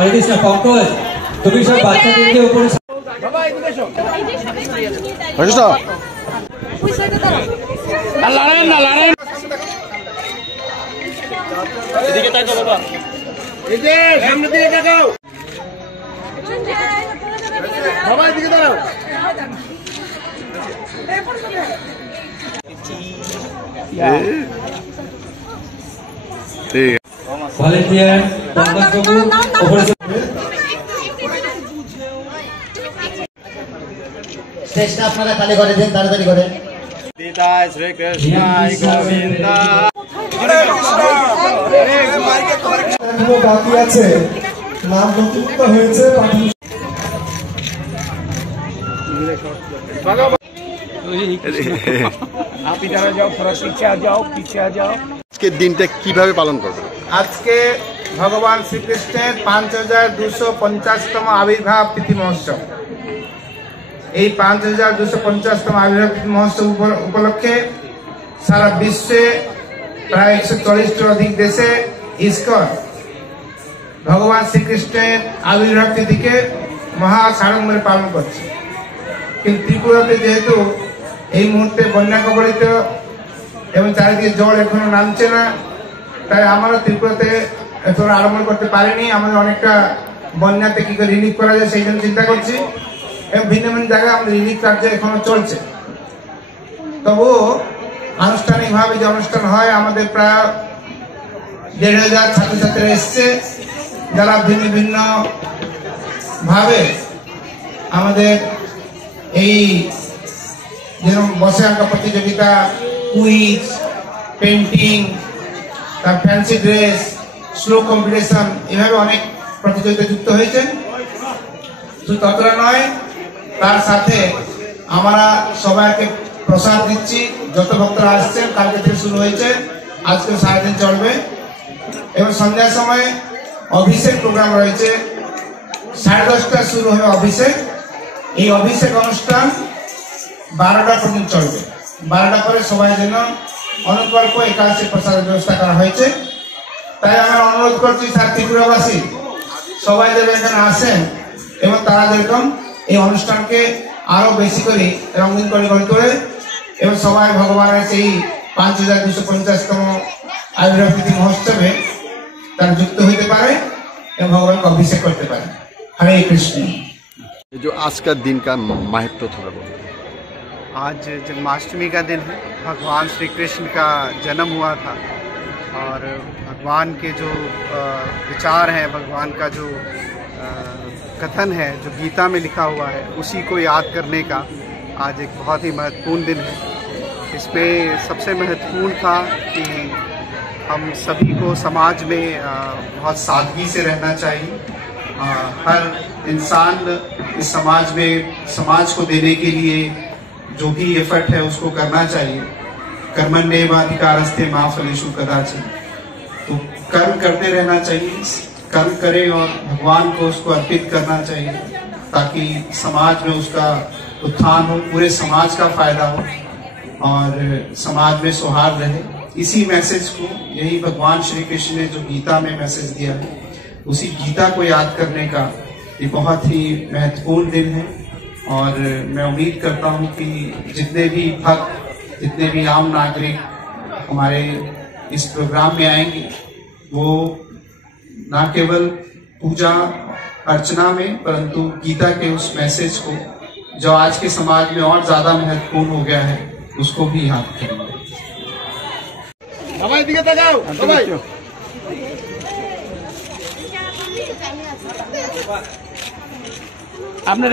হরে কৃষ্ণ। পঙ্কজ, তুমি সব বাচ্চাদেরকে উপরে এদিকে তাকাও বাবা, এই যে সামনে দিকে তাকাও বাবা, এদিকে দাঁড়াও। ভলেন্টিয়ার পঙ্কজ বাবু উপরে চেষ্টা আপনারা তালি করে দিন, তাড়াতাড়ি করে। শ্রী কৃষ্ণ গোবিন্দ। বাকি আছে, নাম নথিভুক্ত হয়েছে। आप इधर आ जाओ, थोड़ा पीछे आ जाओ, पीछे आ जाओ। আজকে দিনটা কিভাবে পালন করবেন? আজকে ভগবান শ্রীকৃষ্ণের 5250তম আবির্ভাব তিথি মহোৎসব। এই 5250তম আবির্ভাব তিথি মহোৎসব উপলক্ষে সারা বিশ্বে প্রায় 140টির অধিক দেশে ইসকন ভগবান শ্রীকৃষ্ণের আবির্ভাব তিথিকে মহা সাড়ম্বরে পালন করছে। কিন্তু ত্রিপুরাতে যেহেতু এই মুহূর্তে বন্যা কবলিত এবং চারিদিকে জল এখনো নামছে না, তাই আমরা ত্রিপুরাতে এখনো আরম্ভ করতে পারিনি। আমাদের অনেকটা বন্যাতে কি করে রিলিফ করা যায় সেই জন্য চিন্তা করছি, এবং ভিন্ন ভিন্ন জায়গায় আমাদের রিলিফ কার্য এখনো চলছে। তবুও আনুষ্ঠানিকভাবে যে অনুষ্ঠান হয়, আমাদের প্রায় 1,500 ছাত্রছাত্রীরা এসছে, যারা ভিন্ন ভিন্ন ভাবে আমাদের এই যেরকম বসে আঁকা প্রতিযোগিতা, কুইজ, পেন্টিং, তার ফ্যান্সি ড্রেস, শ্লোক কম্পিটিশন, এভাবে অনেক প্রতিযোগিতা যুক্ত হয়েছে। শুধু ততটা নয়, তার সাথে আমরা সবাইকে প্রসাদ দিচ্ছি। যত ভক্তরা আসছেন, কালকে থেকে শুরু হয়েছে, আজকে সারাদিন চলবে। এবং সন্ধ্যার সময় অভিষেক প্রোগ্রাম রয়েছে, 10:30টায় শুরু হবে অভিষেক। এই অভিষেক অনুষ্ঠান 12টা পর্যন্ত চলবে। 12টা পরে সবাই যেন অনুকল্প একাদশী প্রসাদের ব্যবস্থা করা হয়েছে। তাই আমরা অনুরোধ করছি ত্রিপুরাবাসী সবাই যেন এখানে আসেন এবং তারা যেরকম এই অনুষ্ঠানকে আরো বেশি করে রঙিন করে গড়ে তোলে এবং সবাই ভগবানের সেই 5250তম আবির্ভাব তিথি মহোৎসবে তারা যুক্ত হইতে পারে এবং ভগবানকে অভিষেক করতে পারে। हरे कृष्ण। जो आज का दिन का महत्व थोड़ा बोलो। आज जन्माष्टमी का दिन है। भगवान श्री कृष्ण का जन्म हुआ था और भगवान के जो विचार हैं, भगवान का जो कथन है, जो गीता में लिखा हुआ है, उसी को याद करने का आज एक बहुत ही महत्वपूर्ण दिन है। इसमें सबसे महत्वपूर्ण था कि हम सभी को समाज में बहुत सादगी से रहना चाहिए। हर इंसान इस समाज में समाज को देने के लिए जो भी एफर्ट है उसको करना चाहिए। कर्मण्येवाधिकारस्ते मा फलेषु कदाचन। तो कर्म करते रहना चाहिए, कर्म करें और भगवान को उसको अर्पित करना चाहिए ताकि समाज में उसका उत्थान हो, पूरे समाज का फायदा हो और समाज में सौहार्द रहे। इसी मैसेज को, यही भगवान श्री कृष्ण ने जो गीता में मैसेज दिया है, उसी गीता को याद करने का ये बहुत ही महत्वपूर्ण दिन है। और मैं उम्मीद करता हूँ कि जितने भी भक्त, जितने भी आम नागरिक हमारे इस प्रोग्राम में आएंगे, वो न केवल पूजा अर्चना में परंतु गीता के उस मैसेज को, जो आज के समाज में और ज्यादा महत्वपूर्ण हो गया है, उसको भी याद करेंगे। আপনার